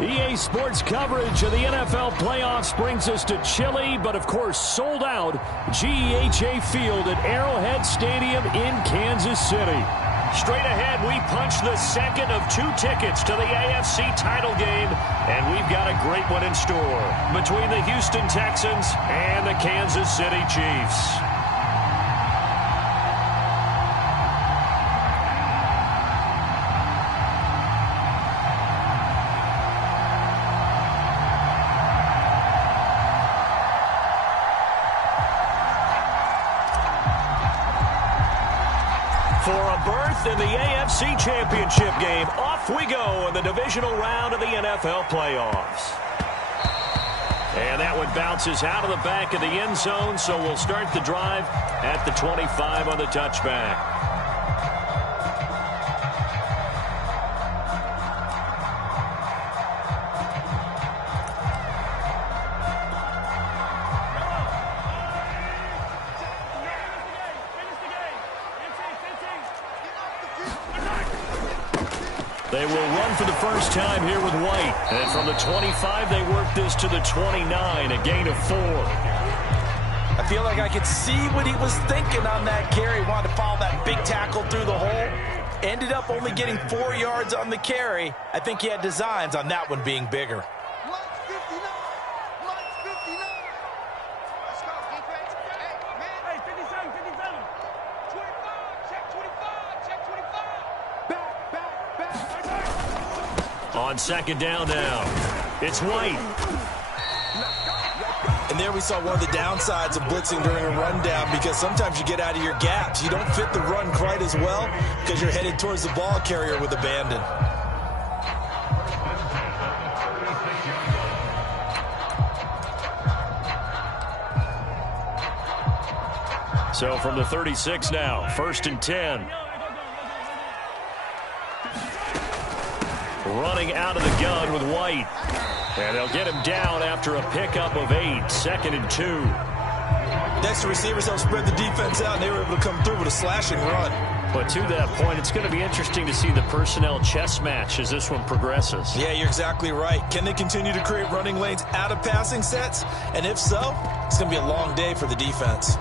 EA Sports coverage of the NFL playoffs brings us to chilly, but of course sold out GEHA Field at Arrowhead Stadium in Kansas City. Straight ahead, we punch the second of 2 tickets to the AFC title game, and we've got a great one in store between the Houston Texans and the Kansas City Chiefs. For a berth in the AFC Championship game, off we go in the divisional round of the NFL playoffs. And that one bounces out of the back of the end zone, so we'll start the drive at the 25 on the touchback. They will run for the first time here with White. And from the 25, they work this to the 29, a gain of 4. I feel like I could see what he was thinking on that carry. Wanted to follow that big tackle through the hole. Ended up only getting 4 yards on the carry. I think he had designs on that one being bigger. On second down now, it's White. And there we saw one of the downsides of blitzing during a rundown, because sometimes you get out of your gaps. You don't fit the run quite as well because you're headed towards the ball carrier with abandon. So from the 36 now, 1st and 10. Running out of the gun with White. And they'll get him down after a pickup of 8, 2nd and 2. Next, the receivers help spread the defense out, and they were able to come through with a slashing run. But to that point, it's going to be interesting to see the personnel chess match as this one progresses. Yeah, you're exactly right. Can they continue to create running lanes out of passing sets? And if so, it's going to be a long day for the defense.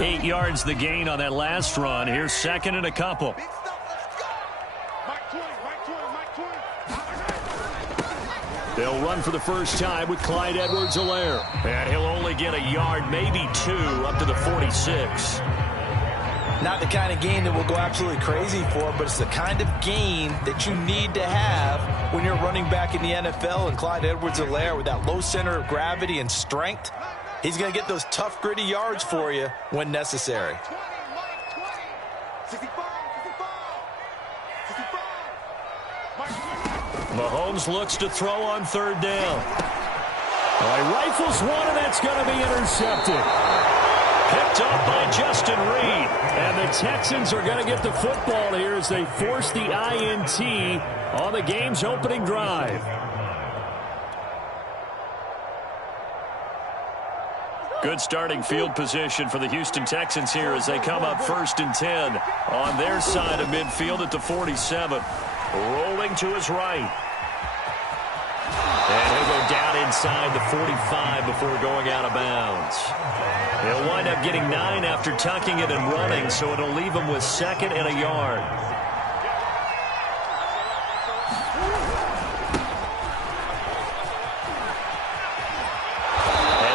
Eight yards the gain on that last run. Here's 2nd and a couple. They'll run for the first time with Clyde Edwards-Helaire. And he'll only get a yard, maybe 2, up to the 46. Not the kind of gain that we'll go absolutely crazy for, but it's the kind of gain that you need to have when you're running back in the NFL. And Clyde Edwards-Helaire, with that low center of gravity and strength, he's going to get those tough, gritty yards for you when necessary. Mahomes looks to throw on 3rd down. Rifles one, and that's going to be intercepted. Picked up by Justin Reed. And the Texans are going to get the football here as they force the INT on the game's opening drive. Good starting field position for the Houston Texans here as they come up 1st and 10 on their side of midfield at the 47. Rolling to his right. And he'll go down inside the 45 before going out of bounds. He'll wind up getting 9 after tucking it and running, so it'll leave him with 2nd and a yard.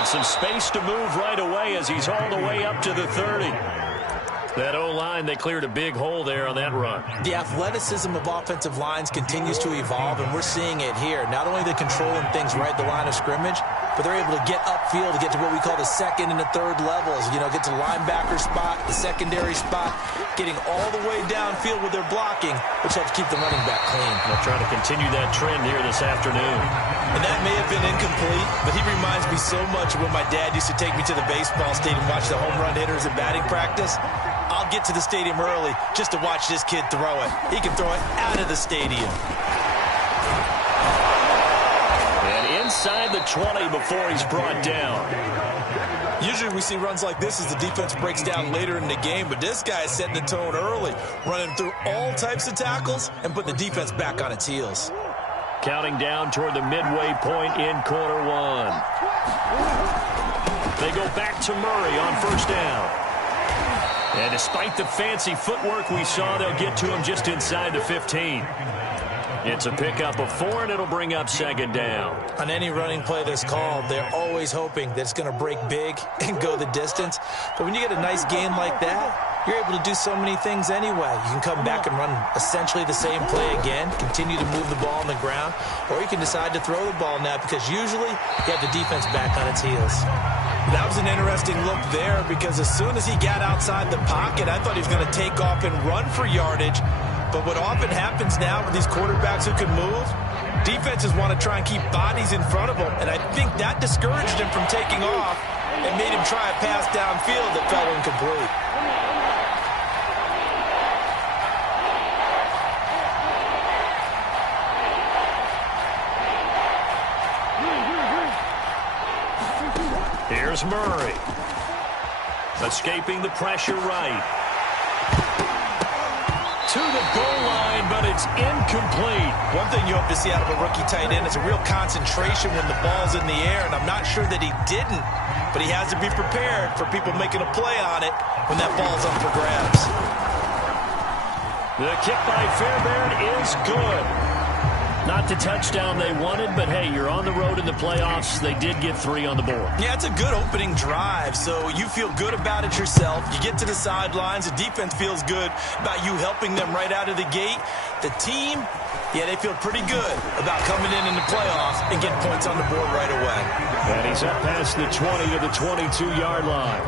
Some space to move right away as he's all the way up to the 30. That O-line, they cleared a big hole there on that run. The athleticism of offensive lines continues to evolve, and we're seeing it here. Not only the controlling things right at the line of scrimmage, but they're able to get upfield to get to what we call the 2nd and the 3rd levels. You know, get to linebacker spot, the secondary spot, getting all the way downfield with their blocking, which helps keep the running back clean. They'll try to continue that trend here this afternoon. And that may have been incomplete, but he reminds me so much of when my dad used to take me to the baseball stadium and watch the home run hitters in batting practice. I'll get to the stadium early just to watch this kid throw it. He can throw it out of the stadium. And inside the 20 before he's brought down. Usually we see runs like this as the defense breaks down later in the game, but this guy is setting the tone early, running through all types of tackles and putting the defense back on its heels. Counting down toward the midway point in quarter one. They go back to Murray on first down. And despite the fancy footwork we saw, they'll get to him just inside the 15. It's a pickup of 4, and it'll bring up second down. On any running play that's called, they're always hoping that it's going to break big and go the distance. But when you get a nice gain like that, you're able to do so many things anyway. You can come back and run essentially the same play again, continue to move the ball on the ground, or you can decide to throw the ball now because usually you have the defense back on its heels. That was an interesting look there because as soon as he got outside the pocket, I thought he was going to take off and run for yardage. But what often happens now with these quarterbacks who can move, defenses want to try and keep bodies in front of them. And I think that discouraged him from taking off and made him try a pass downfield that fell incomplete. Here's Murray. Escaping the pressure right. To the goal line, but it's incomplete. One thing you hope to see out of a rookie tight end is a real concentration when the ball's in the air, and I'm not sure that he didn't, but he has to be prepared for people making a play on it when that ball's up for grabs. The kick by Fairbairn is good. Not the touchdown they wanted, but hey, you're on the road in the playoffs. They did get 3 on the board. Yeah, it's a good opening drive, so you feel good about it yourself. You get to the sidelines. The defense feels good about you helping them right out of the gate. The team, yeah, they feel pretty good about coming in the playoffs and getting points on the board right away. And he's up past the 20 to the 22-yard line.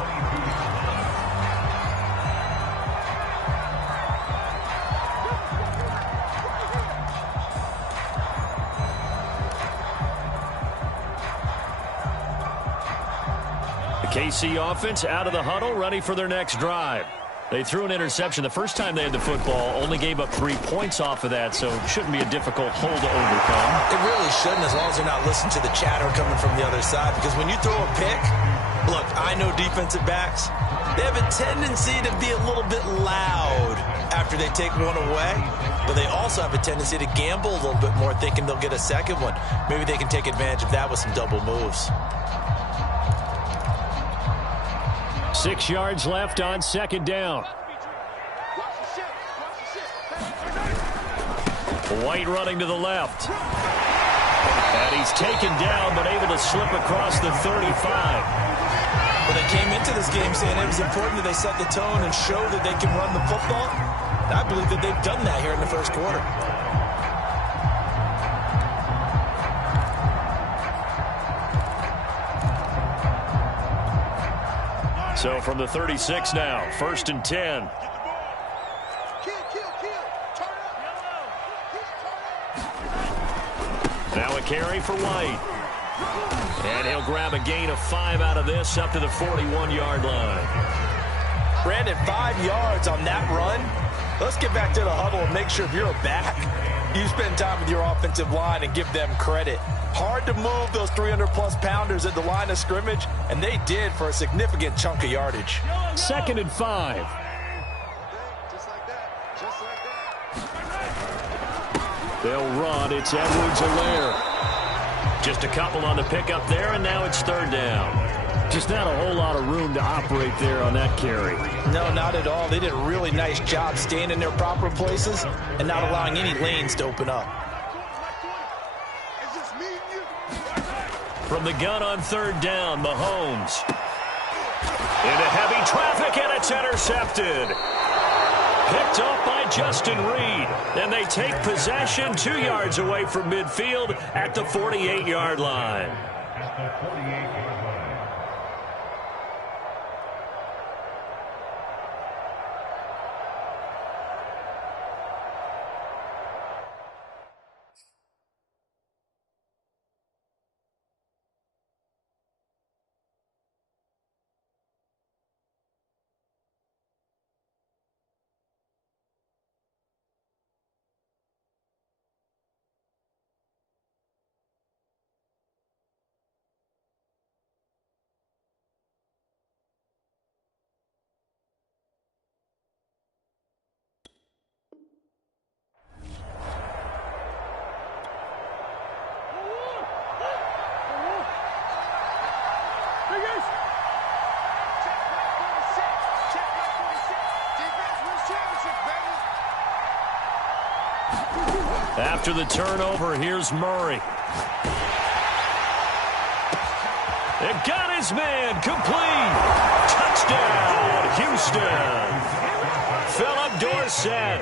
KC offense out of the huddle, ready for their next drive. They threw an interception the first time they had the football, only gave up 3 points off of that, so it shouldn't be a difficult hole to overcome. It really shouldn't, as long as they're not listening to the chatter coming from the other side, because when you throw a pick, look, I know defensive backs, they have a tendency to be a little bit loud after they take one away, but they also have a tendency to gamble a little bit more, thinking they'll get a second one. Maybe they can take advantage of that with some double moves. 6 yards left on second down. White running to the left. And he's taken down, but able to slip across the 35. Well, they came into this game saying it was important that they set the tone and show that they can run the football. I believe that they've done that here in the first quarter. So from the 36 now, 1st and 10. Now a carry for White. And he'll grab a gain of 5 out of this up to the 41-yard line. Brandon, 5 yards on that run. Let's get back to the huddle and make sure if you're a back, you spend time with your offensive line and give them credit. Hard to move those 300-plus pounders at the line of scrimmage, and they did for a significant chunk of yardage. 2nd and 5. Just like that. Just like that. They'll run. It's Edwards-Helaire. Just a couple on the pickup there, and now it's 3rd down. Just not a whole lot of room to operate there on that carry. No, not at all. They did a really nice job staying in their proper places and not allowing any lanes to open up. From the gun on 3rd down, Mahomes. Into heavy traffic, and it's intercepted. Picked up by Justin Reed. And they take possession 2 yards away from midfield at the 48-yard line. After the turnover, here's Murray. It got his man complete. Touchdown, Houston. Philip Dorsett,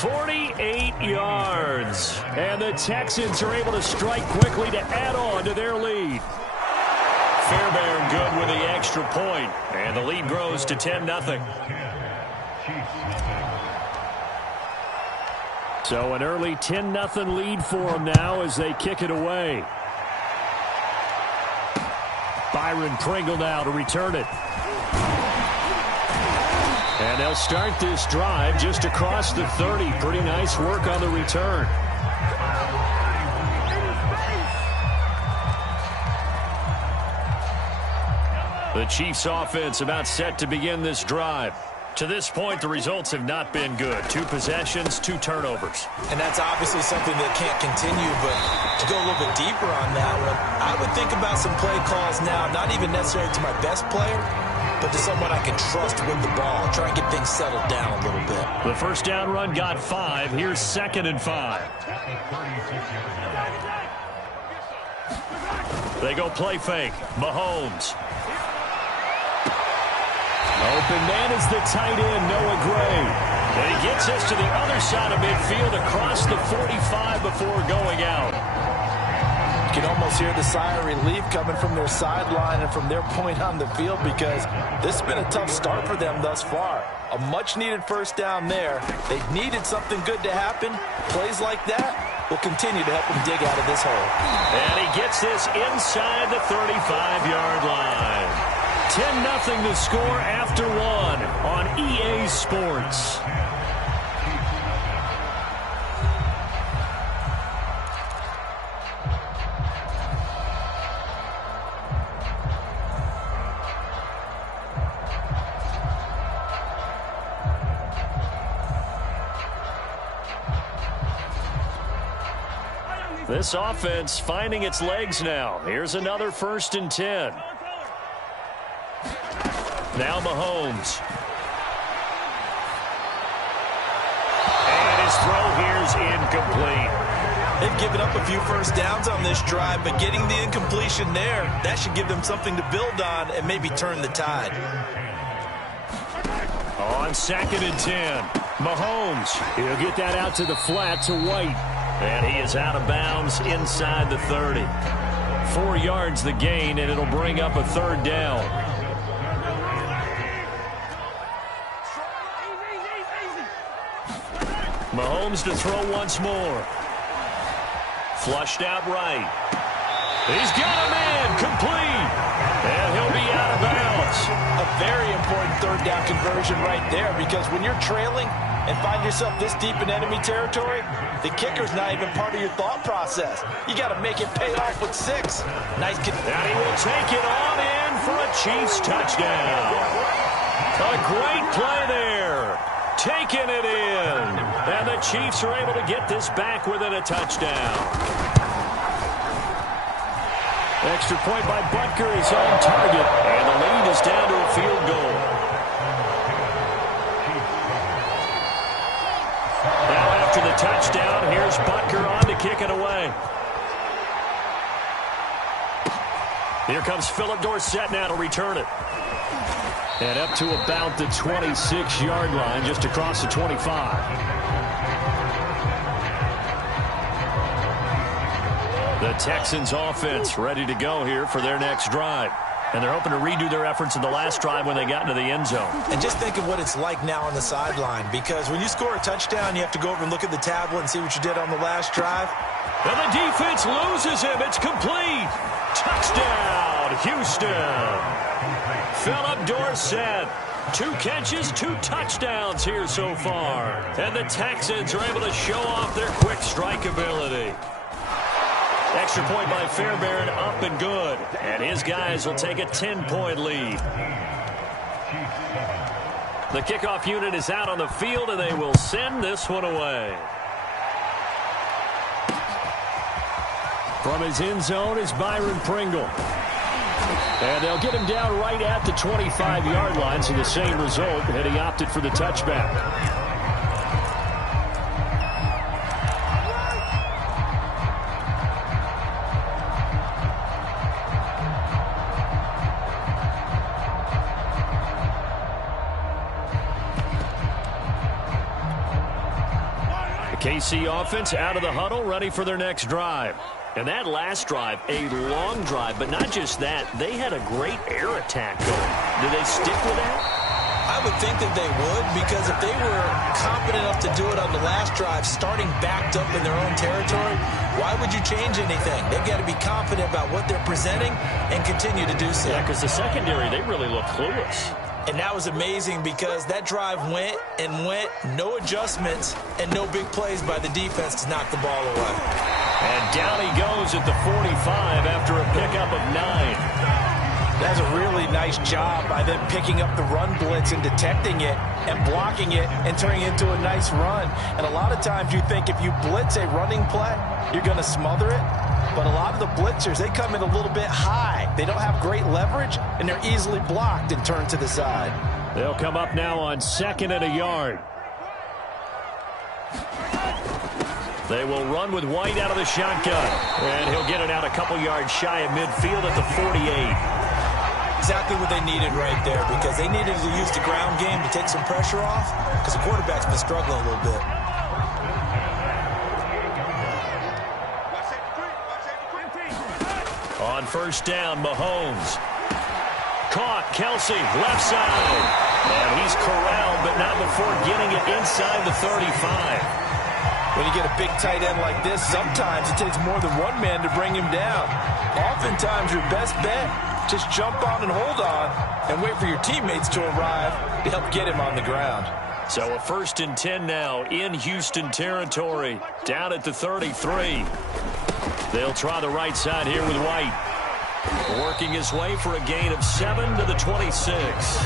48 yards. And the Texans are able to strike quickly to add on to their lead. Fairbairn good with the extra point, and the lead grows to 10-0. So an early 10-0 lead for them now as they kick it away. Byron Pringle now to return it. And they'll start this drive just across the 30. Pretty nice work on the return. The Chiefs offense about set to begin this drive. To this point, the results have not been good. 2 possessions, 2 turnovers. And that's obviously something that can't continue, but to go a little bit deeper on that one, I would think about some play calls now, not even necessarily to my best player, but to someone I can trust with the ball. Try and get things settled down a little bit. The first down run got 5. Here's 2nd and 5. They go play fake. Mahomes. Open man is the tight end, Noah Gray. And he gets us to the other side of midfield across the 45 before going out. You can almost hear the sigh of relief coming from their sideline and from their point on the field because this has been a tough start for them thus far. A much-needed first down there. They've needed something good to happen. Plays like that will continue to help them dig out of this hole. And he gets this inside the 35-yard line. 10-0 to score after 1 on EA Sports. This offense finding its legs now. Here's another 1st and 10. Now Mahomes. And his throw here's incomplete. They've given up a few first downs on this drive, but getting the incompletion there, that should give them something to build on and maybe turn the tide. On 2nd and 10, Mahomes. He'll get that out to the flat to White. And he is out of bounds inside the 30. 4 yards the gain, and it'll bring up a 3rd down. Mahomes to throw once more. Flushed out right. He's got a man complete. And he'll be out of bounds. A very important 3rd down conversion right there because when you're trailing and find yourself this deep in enemy territory, the kicker's not even part of your thought process. You got to make it pay off with 6. Nice. And he will take it on in for a Chiefs touchdown. A great play there. Taking it in. And the Chiefs are able to get this back within a touchdown. Extra point by Butker is on target. And the lead is down to a field goal. Now after the touchdown, here's Butker on to kick it away. Here comes Philip Dorsett now to return it. And up to about the 26-yard line, just across the 25. The Texans offense ready to go here for their next drive. And they're hoping to redo their efforts in the last drive when they got into the end zone. And just think of what it's like now on the sideline, because when you score a touchdown, you have to go over and look at the tablet and see what you did on the last drive. And the defense loses him. It's complete. Touchdown, Houston. Philip Dorsett. 2 catches, 2 touchdowns here so far. And the Texans are able to show off their quick strike ability. Extra point by Fairbairn, up and good. And his guys will take a 10-point lead. The kickoff unit is out on the field, and they will send this one away. From his end zone is Byron Pringle. And they'll get him down right at the 25-yard line, so the same result, and he opted for the touchback. KC offense out of the huddle, ready for their next drive. And that last drive, a long drive, but not just that. They had a great air attack going. Do they stick with that? I would think that they would, because if they were confident enough to do it on the last drive, starting backed up in their own territory, why would you change anything? They've got to be confident about what they're presenting and continue to do so. Yeah, because the secondary, they really look clueless. And that was amazing because that drive went and went, no adjustments, and no big plays by the defense to knock the ball away. And down he goes at the 45 after a pickup of 9. That's a really nice job by them picking up the run blitz and detecting it and blocking it and turning it into a nice run. And a lot of times you think if you blitz a running play, you're going to smother it. But a lot of the blitzers, they come in a little bit high. They don't have great leverage, and they're easily blocked and turned to the side. They'll come up now on 2nd and a yard. They will run with White out of the shotgun. And he'll get it out a couple yards shy of midfield at the 48. Exactly what they needed right there, because they needed to use the ground game to take some pressure off, because the quarterback's been struggling a little bit. On 1st down, Mahomes. Caught, Kelsey, left side. And he's corralled, but not before getting it inside the 35. When you get a big tight end like this, sometimes it takes more than one man to bring him down. Oftentimes, your best bet, just jump on and hold on and wait for your teammates to arrive to help get him on the ground. So a 1st and 10 now in Houston territory, down at the 33. They'll try the right side here with White. Working his way for a gain of 7 to the 26.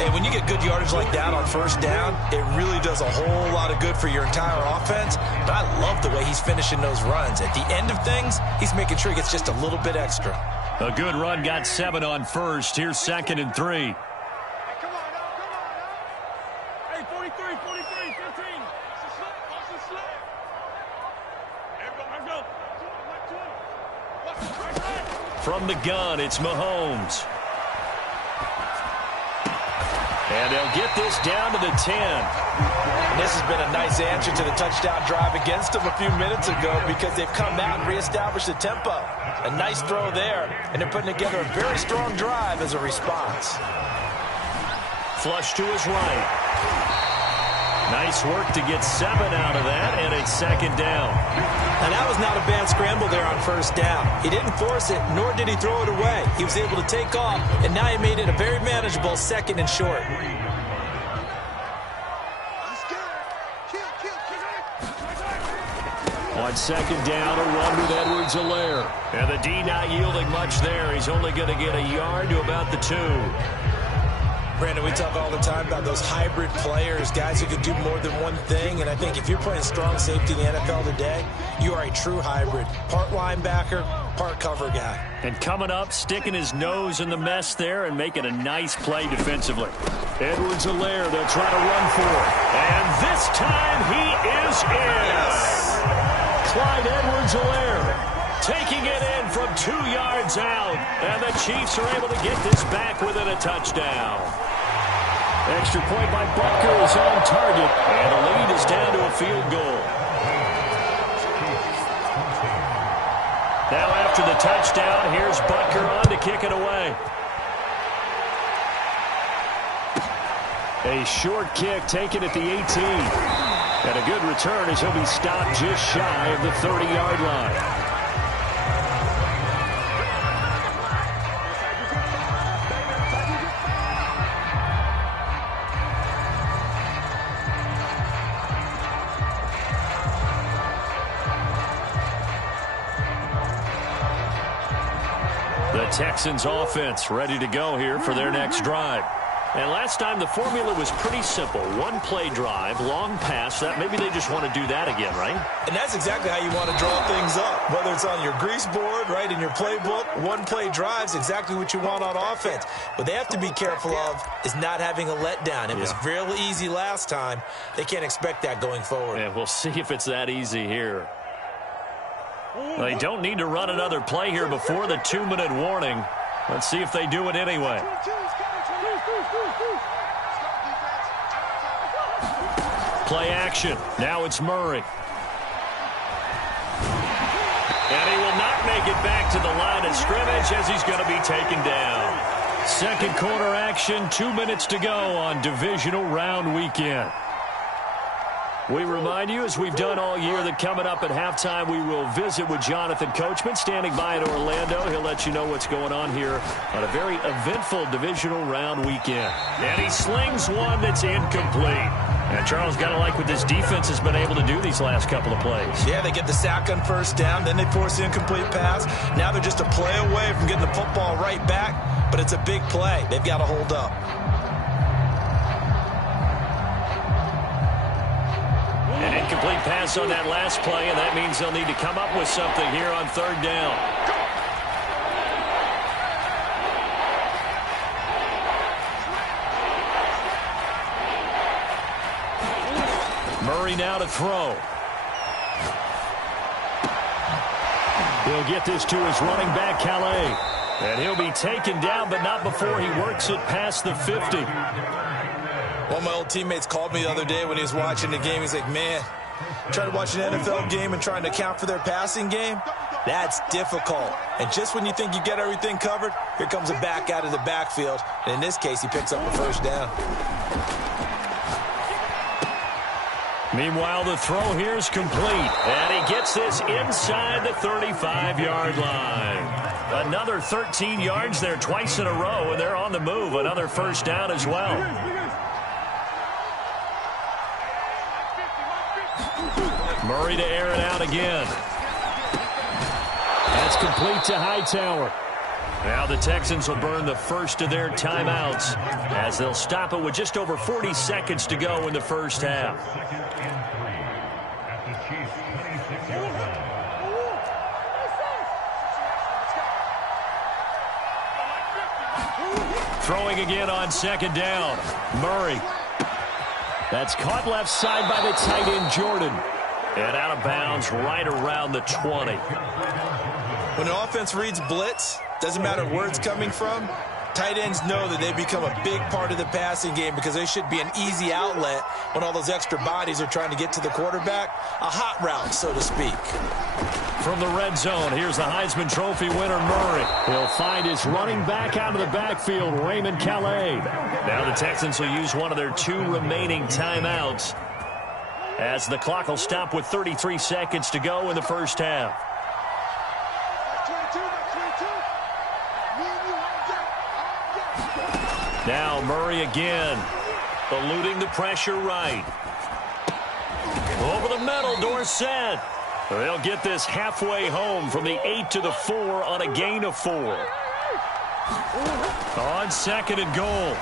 And when you get good yardage like that on 1st down, it really does a whole lot of good for your entire offense. But I love the way he's finishing those runs. At the end of things, he's making sure he gets just a little bit extra. A good run got 7 on 1st. Here's 2nd and 3. Hey, come on now. Hey, 43, 15. It's a slip. It's a slip. Let's go. From the gun, it's Mahomes. And they'll get this down to the 10. And this has been a nice answer to the touchdown drive against them a few minutes ago, because they've come out and reestablished the tempo. A nice throw there, and they're putting together a very strong drive as a response. Flush to his right. Nice work to get 7 out of that, and it's 2nd down. And that was not a bad scramble there on 1st down. He didn't force it, nor did he throw it away. He was able to take off, and now he made it a very manageable 2nd and short. On 2nd down, a run with Edwards-Helaire. And the D not yielding much there. He's only going to get a yard to about the 2. Brandon, we talk all the time about those hybrid players, guys who can do more than one thing. And I think if you're playing strong safety in the NFL today, you are a true hybrid. Part linebacker, part cover guy. And coming up, sticking his nose in the mess there and making a nice play defensively. Edwards-Helaire, they'll try to run for it. And this time he is in. Yes. Clyde Edwards-Helaire taking it in from 2 yards out. And the Chiefs are able to get this back within a touchdown. Extra point by Butker is on target. And the lead is down to a field goal. Now after the touchdown, here's Butker on to kick it away. A short kick taken at the 18. And a good return as he'll be stopped just shy of the 30-yard line. The Texans offense ready to go here for their next drive. And last time the formula was pretty simple. One play drive, long pass. That maybe they just want to do that again, right? And that's exactly how you want to draw things up. Whether it's on your grease board, right, in your playbook, one play drives exactly what you want on offense. What they have to be careful of is not having a letdown. It was real easy last time. They can't expect that going forward. And we'll see if it's that easy here. They don't need to run another play here before the 2-minute warning. Let's see if they do it anyway. Play action. Now it's Murray. And he will not make it back to the line of scrimmage as he's going to be taken down. Second quarter action, 2 minutes to go on Divisional Round Weekend. We remind you, as we've done all year, that coming up at halftime, we will visit with Jonathan Coachman, standing by in Orlando. He'll let you know what's going on here on a very eventful Divisional Round Weekend. And he slings one that's incomplete. And Charles, got to like what this defense has been able to do these last couple of plays. Yeah, they get the sack on first down, then they force the incomplete pass. Now they're just a play away from getting the football right back, but it's a big play. They've got to hold up. An incomplete pass on that last play, and that means they'll need to come up with something here on third down. Murray now to throw. He'll get this to his running back, Calais. And he'll be taken down, but not before he works it past the 50. One of my old teammates called me the other day when he was watching the game. He's like, man, trying to watch an NFL game and trying to account for their passing game, that's difficult. And just when you think you get everything covered, here comes a back out of the backfield. And in this case, he picks up a first down. Meanwhile, the throw here is complete. And he gets this inside the 35-yard line. Another 13 yards there twice in a row, and they're on the move. Another first down as well. Murray to air it out again. That's complete to Hightower. Now the Texans will burn the first of their timeouts as they'll stop it with just over 40 seconds to go in the first half. Throwing again on second down. Murray. That's caught left side by the tight end, Jordan. And out of bounds right around the 20. When the offense reads blitz, doesn't matter where it's coming from, tight ends know that they become a big part of the passing game because they should be an easy outlet when all those extra bodies are trying to get to the quarterback. A hot route, so to speak. From the red zone, here's the Heisman Trophy winner, Murray. He'll find his running back out of the backfield, Raymond Calais. Now the Texans will use one of their 2 remaining timeouts as the clock will stop with 33 seconds to go in the first half. Now Murray again, eluding the pressure right. Over the middle, Dorsett. They'll get this halfway home from the 8 to the 4 on a gain of 4. On second and goal,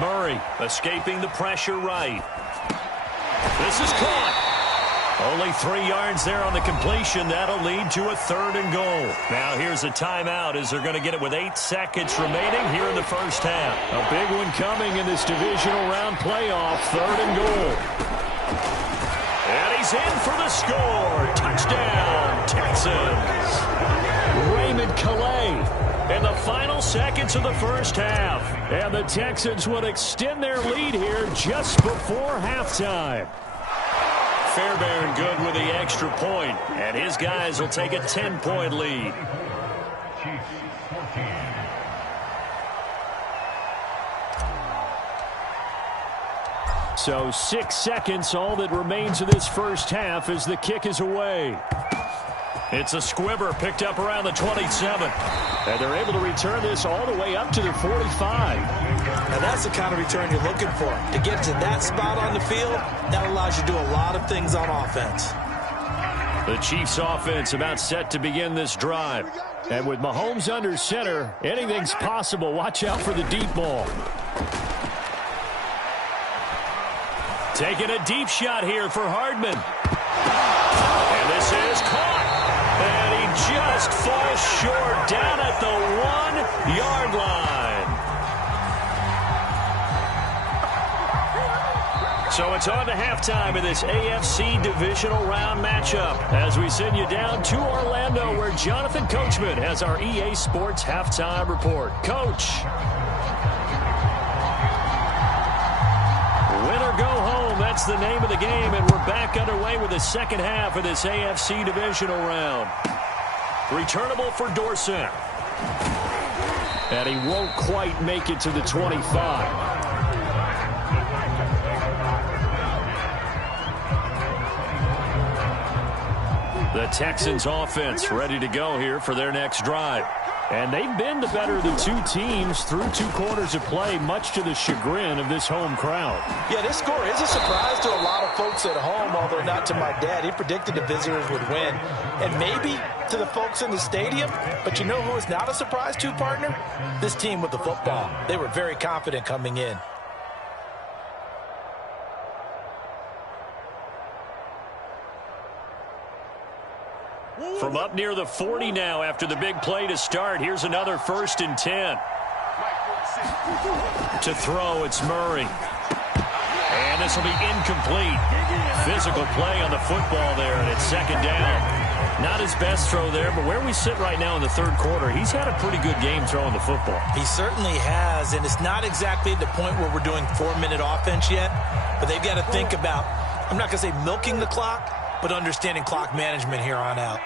Murray escaping the pressure right. This is caught. Only 3 yards there on the completion. That'll lead to a third and goal. Now here's a timeout as they're going to get it with 8 seconds remaining here in the first half. A big one coming in this divisional round playoff. Third and goal. And he's in for the score. Touchdown, Texans. Raymond Calais in the final seconds of the first half. And the Texans will extend their lead here just before halftime. Fairbairn good with the extra point, and his guys will take a 10-point lead. So 6 seconds, all that remains of this first half as the kick is away. It's a squibber picked up around the 27. And they're able to return this all the way up to the 45. And that's the kind of return you're looking for. To get to that spot on the field, that allows you to do a lot of things on offense. The Chiefs offense about set to begin this drive. And with Mahomes under center, anything's possible. Watch out for the deep ball. Taking a deep shot here for Hardman. And this is caught. And he just falls short down at the 1-yard line. So it's on to halftime in this AFC Divisional Round matchup as we send you down to Orlando where Jonathan Coachman has our EA Sports Halftime Report. Coach. Win or go home, that that's the name of the game, and we're back underway with the second half of this AFC Divisional round. Returnable for Dorsett. And he won't quite make it to the 25. The Texans offense ready to go here for their next drive. And they've been the better of the two teams through 2 quarters of play, much to the chagrin of this home crowd. Yeah, this score is a surprise to a lot of folks at home, although not to my dad. He predicted the visitors would win. And maybe to the folks in the stadium. But you know who is not a surprise to, partner? This team with the football. They were very confident coming in. From up near the 40 now after the big play to start. Here's another 1st and 10. To throw, it's Murray. And this will be incomplete. Physical play on the football there, and it's 2nd down. Not his best throw there, but where we sit right now in the 3rd quarter, he's had a pretty good game throwing the football. He certainly has, and it's not exactly at the point where we're doing 4-minute offense yet, but they've got to think about, I'm not going to say milking the clock, but understanding clock management here on out.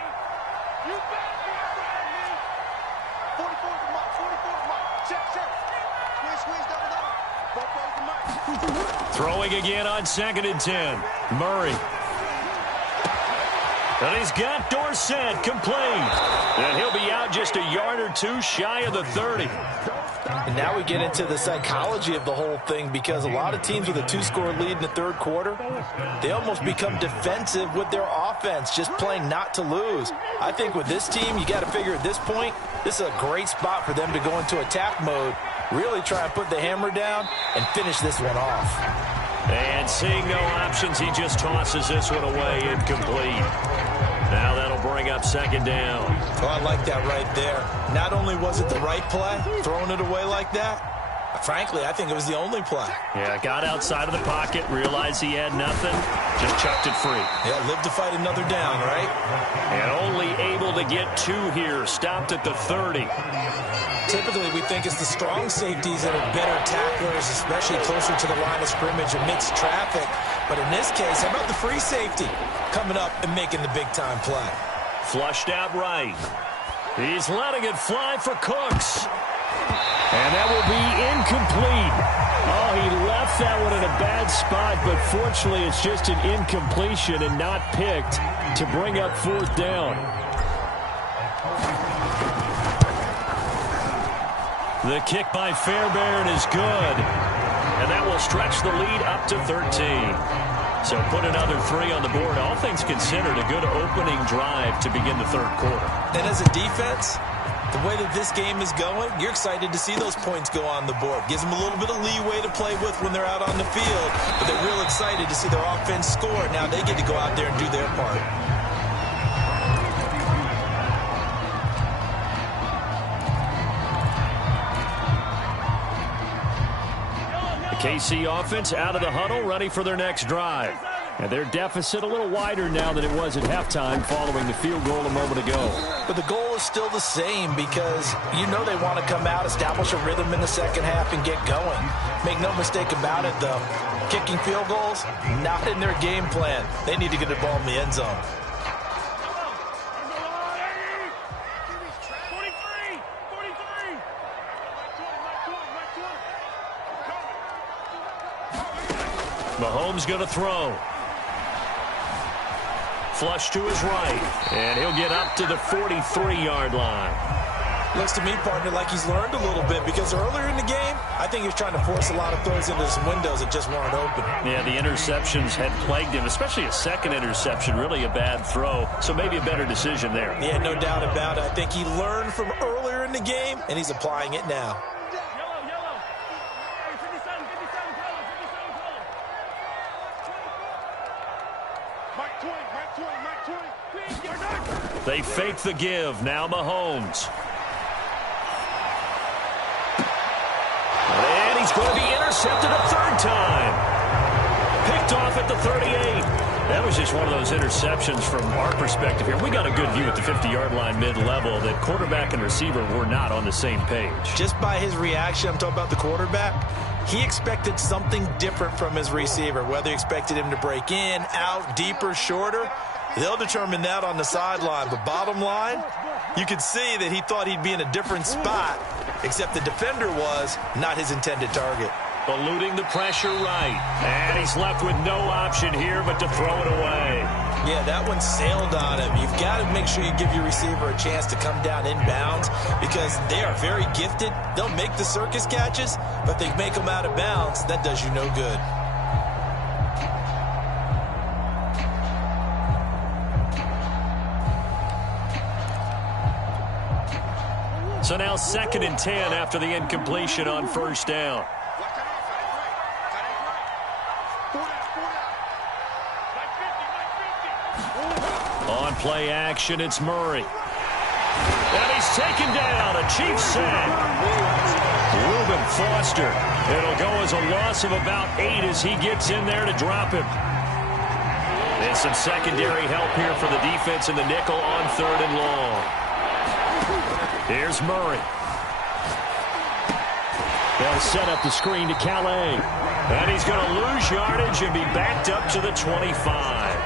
Throwing again on 2nd and 10. Murray. And he's got Dorsett complete. And he'll be out just a yard or 2 shy of the 30. And now we get into the psychology of the whole thing, because a lot of teams with a 2-score lead in the 3rd quarter, they almost become defensive with their offense, just playing not to lose. I think with this team, you got to figure at this point, this is a great spot for them to go into attack mode, really try and put the hammer down and finish this one off. And seeing no options, he just tosses this one away, incomplete. Now that'll bring up 2nd down. Oh, I like that right there. Not only was it the right play, throwing it away like that, frankly, I think it was the only play. Yeah, got outside of the pocket, realized he had nothing, just chucked it free. Yeah, live to fight another down, right? And only able to get 2 here, stopped at the 30. Typically, we think it's the strong safeties that are better tacklers, especially closer to the line of scrimmage amidst traffic. But in this case, how about the free safety coming up and making the big-time play? Flushed out right. He's letting it fly for Cooks. And that will be incomplete. Oh, he left that one in a bad spot, but fortunately it's just an incompletion and not picked to bring up 4th down. The kick by Fairbairn is good. And that will stretch the lead up to 13. So put another 3 on the board. All things considered, a good opening drive to begin the 3rd quarter. And as a defense, the way that this game is going, you're excited to see those points go on the board. Gives them a little bit of leeway to play with when they're out on the field. But they're real excited to see their offense score. Now they get to go out there and do their part. KC offense out of the huddle, ready for their next drive. And their deficit a little wider now than it was at halftime following the field goal a moment ago. But the goal is still the same, because you know they want to come out, establish a rhythm in the 2nd half, and get going. Make no mistake about it, though. Kicking field goals, not in their game plan. They need to get the ball in the end zone. Mahomes going to throw. Flush to his right. And he'll get up to the 43-yard line. Looks to me, partner, like he's learned a little bit, because earlier in the game, I think he was trying to force a lot of throws into some windows that just weren't open. Yeah, the interceptions had plagued him, especially a 2nd interception, really a bad throw. So maybe a better decision there. Yeah, no doubt about it. I think he learned from earlier in the game, and he's applying it now. They fake the give. Now Mahomes. And he's going to be intercepted a 3rd time. Picked off at the 38. That was just one of those interceptions from our perspective here. We got a good view at the 50-yard line mid-level that quarterback and receiver were not on the same page. Just by his reaction, I'm talking about the quarterback, he expected something different from his receiver, whether he expected him to break in, out, deeper, shorter. They'll determine that on the sideline. But bottom line, you could see that he thought he'd be in a different spot, except the defender was not his intended target. Eluding the pressure right. And he's left with no option here but to throw it away. Yeah, that one sailed on him. You've got to make sure you give your receiver a chance to come down inbounds because they are very gifted. They'll make the circus catches, but if they make them out of bounds, that does you no good. So now 2nd and 10 after the incompletion on first down. On play action, it's Murray. And he's taken down, a Chiefs sack. Reuben Foster. It'll go as a loss of about 8 as he gets in there to drop him. And some secondary help here for the defense in the nickel on 3rd and long. Here's Murray. They'll set up the screen to Calais. And he's going to lose yardage and be backed up to the 25.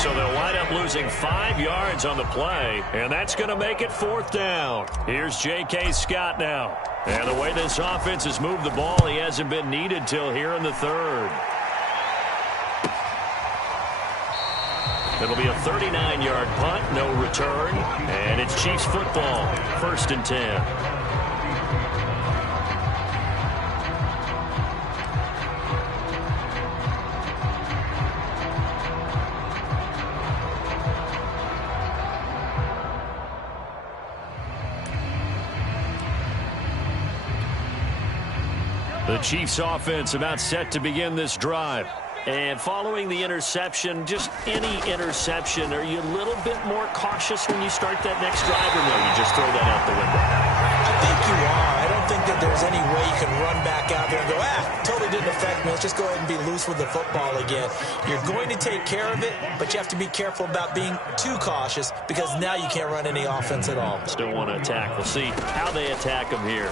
So they'll wind up losing 5 yards on the play, and that's going to make it 4th down. Here's J.K. Scott now. And the way this offense has moved the ball, he hasn't been needed till here in the 3rd. It'll be a 39-yard punt, no return, and it's Chiefs football, 1st and 10. The Chiefs offense about set to begin this drive. And following the interception, just any interception, are you a little bit more cautious when you start that next drive, or no, you just throw that out the window? I think you are. I don't think that there's any way you can run back out there and go, totally didn't affect me. Let's just go ahead and be loose with the football again. You're going to take care of it, but you have to be careful about being too cautious because now you can't run any offense at all. Still want to attack. We'll see how they attack him here.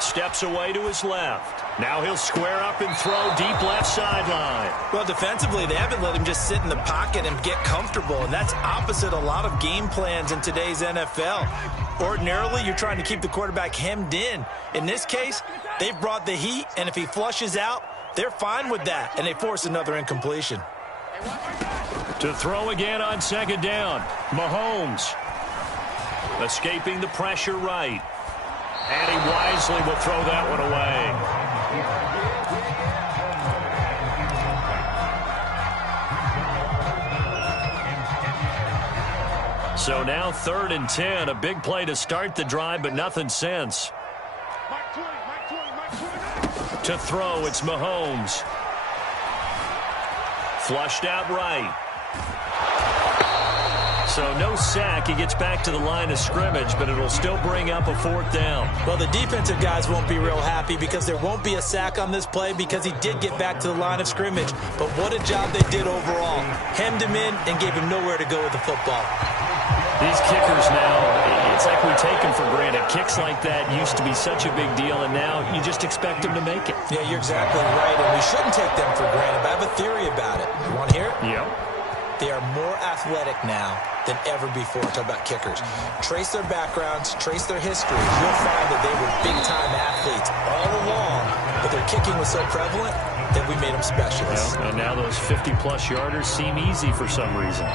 Steps away to his left. Now he'll square up and throw deep left sideline. Well, defensively, they haven't let him just sit in the pocket and get comfortable, and that's opposite a lot of game plans in today's NFL. Ordinarily, you're trying to keep the quarterback hemmed in. In this case, they've brought the heat, and if he flushes out, they're fine with that, and they force another incompletion. To throw again on 2nd down, Mahomes. Escaping the pressure right. And he wisely will throw that one away. So now 3rd and 10, a big play to start the drive, but nothing since. To throw, it's Mahomes. Flushed out right. So no sack. He gets back to the line of scrimmage, but it'll still bring up a 4th down. Well, the defensive guys won't be real happy because there won't be a sack on this play because he did get back to the line of scrimmage. But what a job they did overall. Hemmed him in and gave him nowhere to go with the football. These kickers now, it's like we take them for granted. Kicks like that used to be such a big deal, and now you just expect them to make it. Yeah, you're exactly right, and we shouldn't take them for granted. But I have a theory about it. You want to hear it? Yep. They are more athletic now than ever before. Talk about kickers. Trace their backgrounds, trace their history. You'll find that they were big-time athletes all along, but their kicking was so prevalent that we made them specialists. Well, and now those 50-plus yarders seem easy for some reason.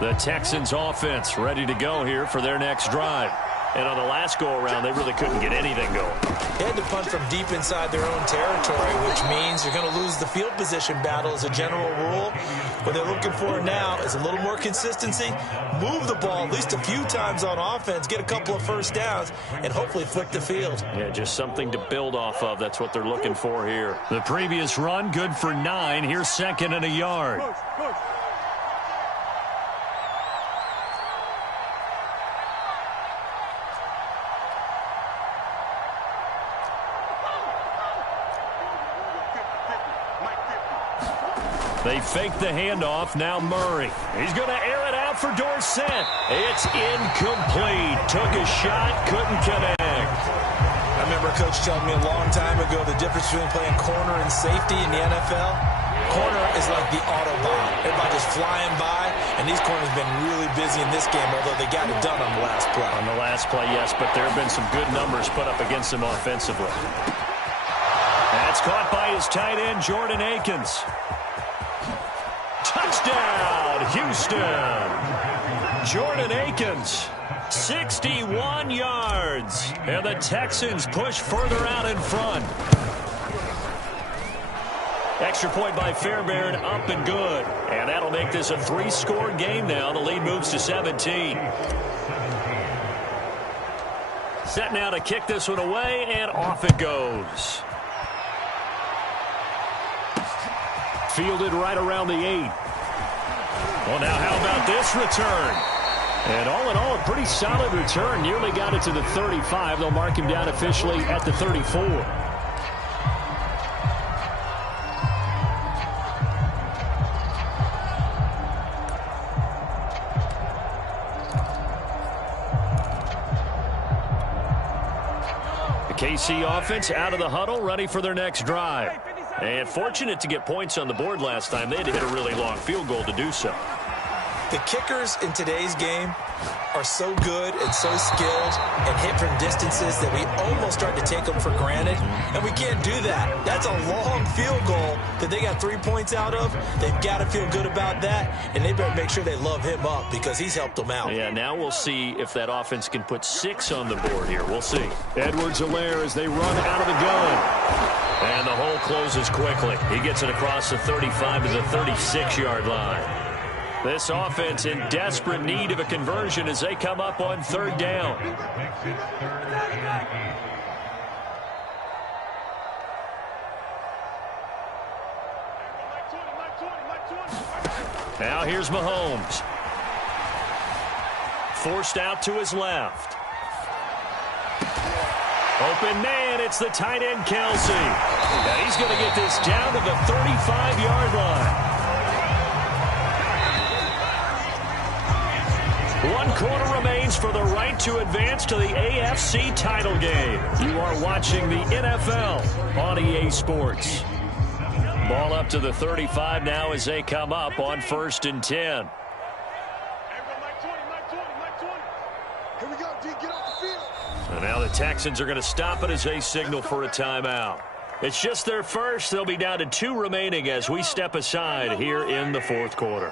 The Texans offense ready to go here for their next drive. And on the last go-around, they really couldn't get anything going. They had to punt from deep inside their own territory, which means you're going to lose the field position battle as a general rule. What they're looking for now is a little more consistency, move the ball at least a few times on offense, get a couple of first downs, and hopefully flip the field. Yeah, just something to build off of. That's what they're looking for here. The previous run, good for 9. Here's 2nd and a yard. They fake the handoff. Now Murray. He's going to air it out for Dorsett. It's incomplete. Took a shot, couldn't connect. I remember a coach telling me a long time ago the difference between playing corner and safety in the NFL. Corner is like the Autobahn. Everybody just flying by, and these corners have been really busy in this game, although they got it done on the last play. On the last play, yes, but there have been some good numbers put up against him offensively. That's caught by his tight end, Jordan Akins. Touchdown, Houston. Jordan Akins, 61 yards. And the Texans push further out in front. Extra point by Fairbairn, up and good. And that'll make this a 3-score game now. The lead moves to 17. Set now to kick this one away, and off it goes. Fielded right around the 8. Well, now how about this return? And all in all, a pretty solid return. Nearly got it to the 35. They'll mark him down officially at the 34. KC offense out of the huddle, ready for their next drive. And fortunate to get points on the board last time. They had to hit a really long field goal to do so. The kickers in today's game are so good and so skilled and hit from distances that we almost start to take them for granted, and we can't do that. That's a long field goal that they got 3 points out of. They've got to feel good about that, and they better make sure they love him up because he's helped them out. Yeah, now we'll see if that offense can put 6 on the board here. We'll see. Edwards-Helaire as they run out of the gun. And the hole closes quickly. He gets it across the 35 to the 36-yard line. This offense in desperate need of a conversion as they come up on 3rd down. Now here's Mahomes. Forced out to his left. Open man, it's the tight end Kelsey. Now he's going to get this down to the 35-yard line. 1 quarter remains for the right to advance to the AFC title game. You are watching the NFL on EA Sports. Ball up to the 35 now as they come up on 1st and 10. Here we go, D, get off the field. And now the Texans are going to stop it as they signal for a timeout. It's just their first. They'll be down to 2 remaining as we step aside here in the 4th quarter.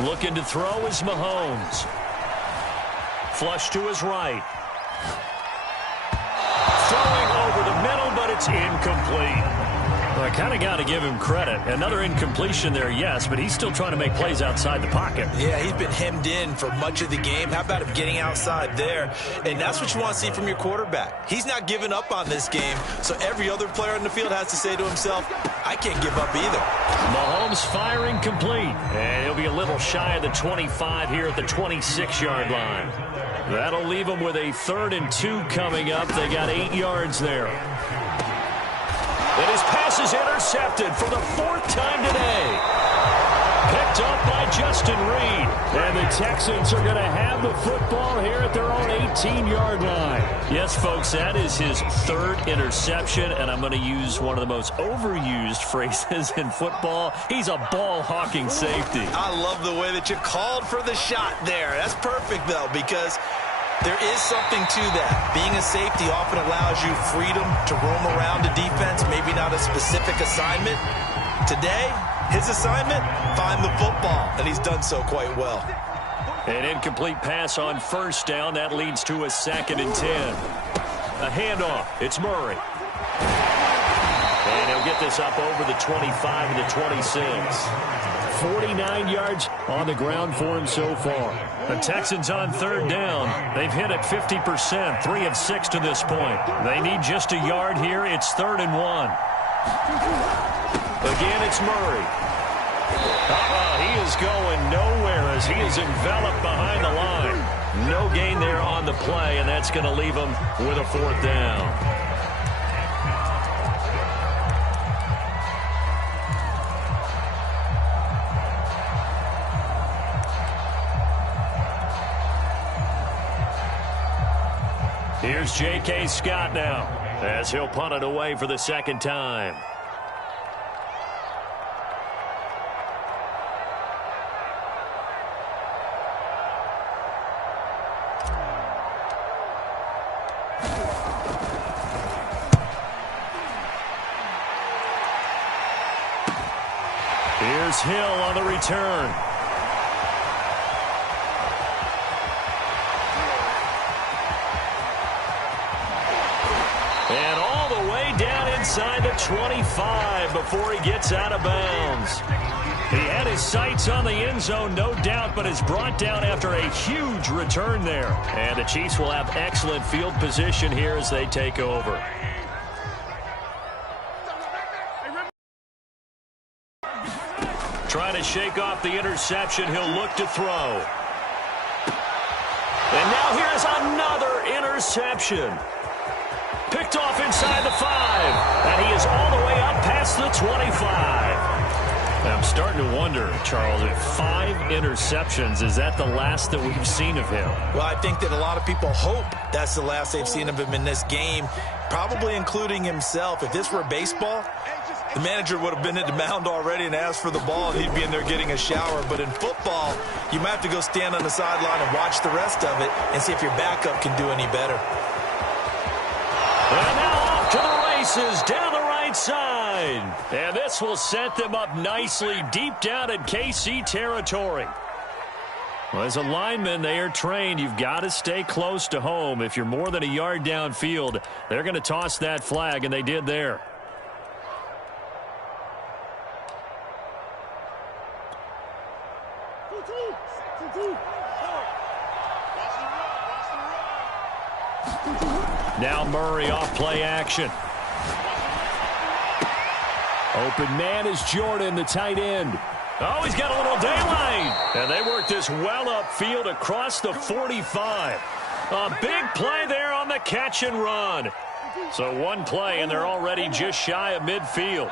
Looking to throw is Mahomes. Flush to his right. Throwing over the middle, but it's incomplete. Well, I kind of got to give him credit. Another incompletion there, yes, but he's still trying to make plays outside the pocket. Yeah, he's been hemmed in for much of the game. How about him getting outside there? And that's what you want to see from your quarterback. He's not giving up on this game, so every other player on the field has to say to himself, I can't give up either. Mahomes firing complete. And he'll be a little shy of the 25 here at the 26-yard line. That'll leave them with a 3rd and 2 coming up. They got 8 yards there. And his pass is intercepted for the 4th time today. Picked up by Justin Reed. And the Texans are going to have the football here at their own 18-yard line. Yes, folks, that is his 3rd interception, and I'm going to use one of the most overused phrases in football. He's a ball-hawking safety. I love the way that you called for the shot there. That's perfect, though, because there is something to that. Being a safety often allows you freedom to roam around a defense, maybe not a specific assignment. Today, his assignment, find the football, and he's done so quite well. An incomplete pass on 1st down. That leads to a 2nd and 10. A handoff. It's Murray. And he'll get this up over the 25 and the 26. 49 yards on the ground for him so far. The Texans on 3rd down. They've hit it 50%, 3 of 6 to this point. They need just a yard here. It's 3rd and 1. Again, it's Murray. He is going nowhere as he is enveloped behind the line. no gain there on the play, and that's going to leave them with a 4th down. Here's J.K. Scott now as he'll punt it away for the 2nd time. Here's Hill on the return. And all the way down inside the 25 before he gets out of bounds. He had his sights on the end zone, no doubt, but is brought down after a huge return there. And the Chiefs will have excellent field position here as they take over. Trying to shake off the interception, he'll look to throw. And now here's another interception. Picked off inside the 5. And he is all the way up past the 25. I'm starting to wonder, Charles, if 5 interceptions, is that the last that we've seen of him? Well, I think that a lot of people hope that's the last they've seen of him in this game, probably including himself. If this were baseball, the manager would have been at the mound already and asked for the ball, and he'd be in there getting a shower. But in football, you might have to go stand on the sideline and watch the rest of it and see if your backup can do any better. And now off to the races down the right side. And this will set them up nicely deep down in KC territory. Well, as a lineman, they are trained. You've got to stay close to home. If you're more than a yard downfield, they're going to toss that flag, and they did there. Now Murray off play action. Open man is Jordan, the tight end. Oh, he's got a little daylight. And they work this well upfield across the 45. A big play there on the catch and run. So one play, and they're already just shy of midfield.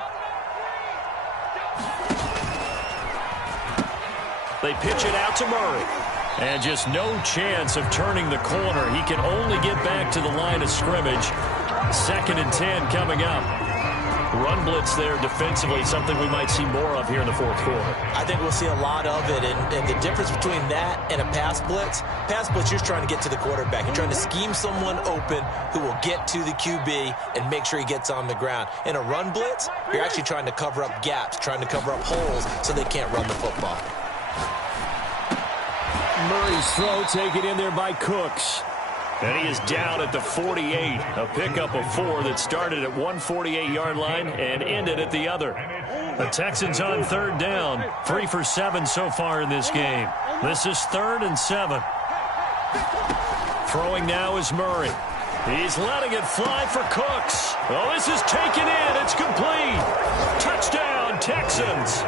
They pitch it out to Murray. And just no chance of turning the corner. He can only get back to the line of scrimmage. 2nd and 10 coming up. Run blitz there defensively, something we might see more of here in the 4th quarter. I think we'll see a lot of it, and the difference between that and a pass blitz, you're just trying to get to the quarterback. You're trying to scheme someone open who will get to the QB and make sure he gets on the ground. In a run blitz, you're actually trying to cover up gaps, trying to cover up holes so they can't run the football. Murray's throw taken in there by Cooks. And he is down at the 48. A pickup of 4 that started at 148-yard line and ended at the other. The Texans on 3rd down. 3 for 7 so far in this game. This is 3rd and 7. Throwing now is Murray. He's letting it fly for Cooks. Oh, this is taken in. It's complete. Touchdown, Texans.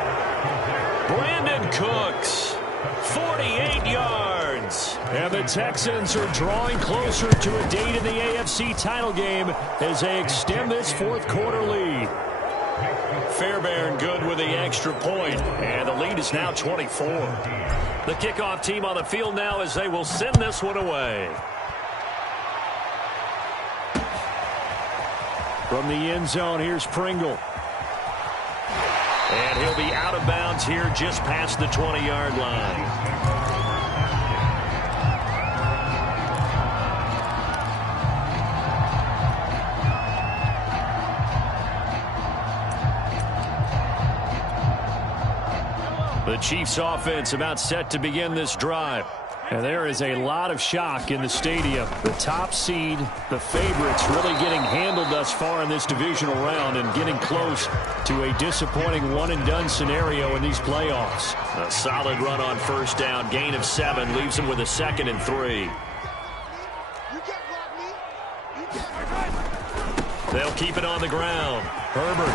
Brandon Cooks. 48 yards. And the Texans are drawing closer to a date in the AFC title game as they extend this 4th quarter lead. Fairbairn good with the extra point, and the lead is now 24. The kickoff team on the field now as they will send this one away. From the end zone, here's Pringle. And he'll be out of bounds here just past the 20-yard line. The Chiefs offense about set to begin this drive. And there is a lot of shock in the stadium. The top seed, the favorites, really getting handled thus far in this divisional round and getting close to a disappointing one-and-done scenario in these playoffs. A solid run on 1st down, gain of 7, leaves them with a 2nd and 3. They'll keep it on the ground. Herbert.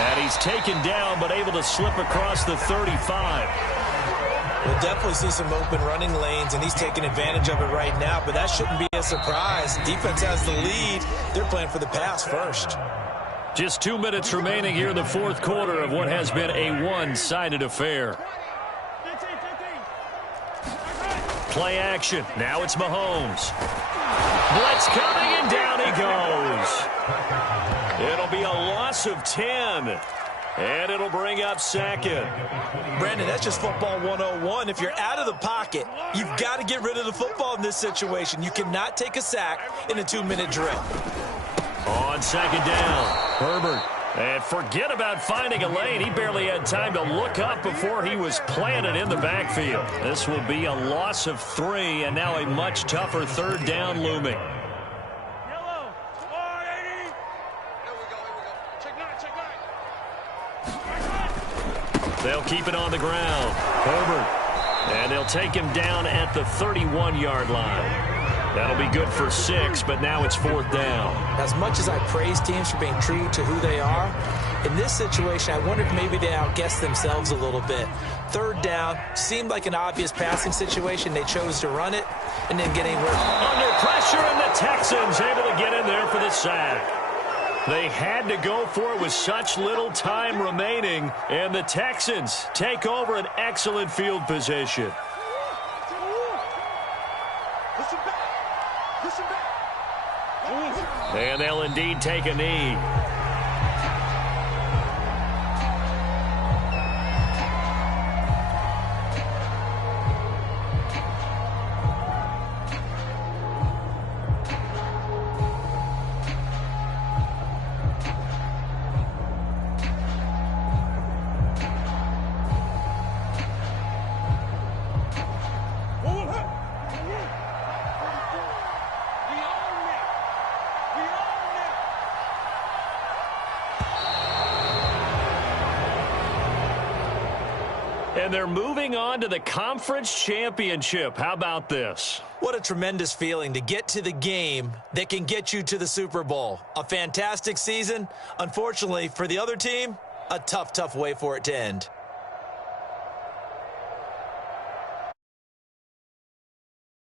And he's taken down but able to slip across the 35. We'll definitely see some open running lanes, and he's taking advantage of it right now, but that shouldn't be a surprise. Defense has the lead. They're playing for the pass first. Just 2 minutes remaining here in the fourth quarter of what has been a one-sided affair. Play action. Now it's Mahomes. Blitz coming, and down he goes. It'll be a loss of 10. And it'll bring up second. Brandon, that's just football 101. If you're out of the pocket, you've got to get rid of the football in this situation. You cannot take a sack in a 2-minute drill. On second down, Herbert. And forget about finding a lane. He barely had time to look up before he was planted in the backfield. This will be a loss of 3, and now a much tougher third down looming. Yellow. 480. Here we go. Check nine. They'll keep it on the ground. Herbert. And they'll take him down at the 31-yard line. That'll be good for 6, but now it's 4th down. As much as I praise teams for being true to who they are, in this situation, I wonder if maybe they outguessed themselves a little bit. 3rd down seemed like an obvious passing situation. They chose to run it and then getting work. Under pressure, and the Texans able to get in there for the sack. They had to go for it with such little time remaining, and the Texans take over an excellent field position. And they'll indeed take a knee. And they're moving on to the conference championship. How about this? What a tremendous feeling to get to the game that can get you to the Super Bowl. A fantastic season. Unfortunately, for the other team, a tough way for it to end.